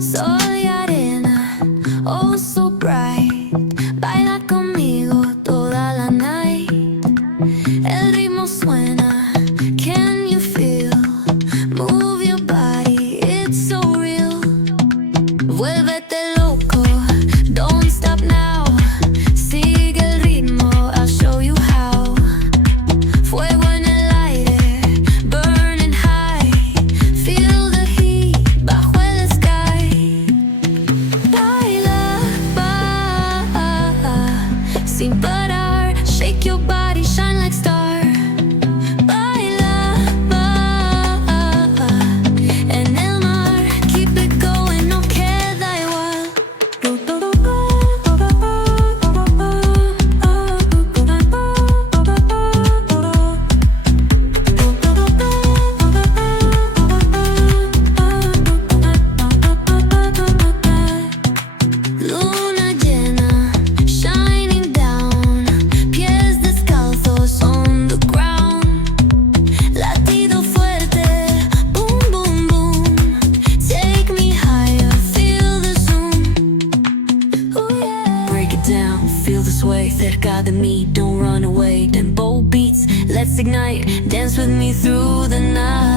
Soy arena, oh so bright. Baila conmigo toda la night. El ritmo suena, can you feel? Move your body, it's so real. Vuélvete loco, don't stop now. Sigue el ritmo, I'll show you how. Fuego en el aire, burning high. Feel the heat bajo el sky. Baila, sin parar. Shake your body, shine like star. Baila, en el mar. Keep it going, no queda igual. Luna llena, shining down. Pies descalzos on the ground. Latido fuerte, boom, boom, boom. Take me higher, feel the zoom. Ooh, yeah. Break it down, feel the sway. Cerca de mí, don't run away. Tempo beats, let's ignite. Dance with me through the night.